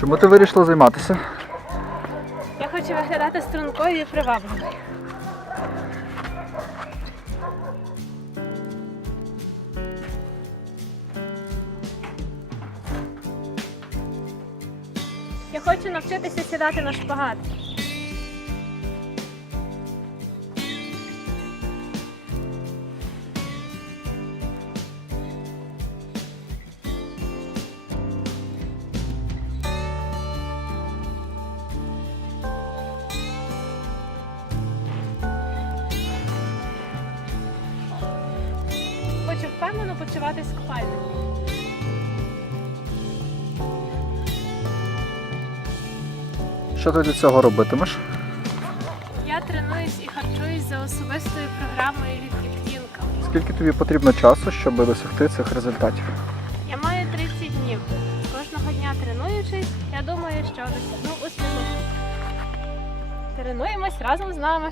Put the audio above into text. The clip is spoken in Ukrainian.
Чому ти вирішила займатися? Я хочу виглядати стрункою і привабливою. Я хочу навчитися сідати на шпагат. Хочу впевнено почуватись в. Що ти для цього робитимеш? Я тренуюсь і харчуюсь за особистою програмою від Скільки тобі потрібно часу, щоб досягти цих результатів? Я маю 30 днів. Кожного дня тренуючись, я думаю, що досягну успіху. Тренуємось разом з нами.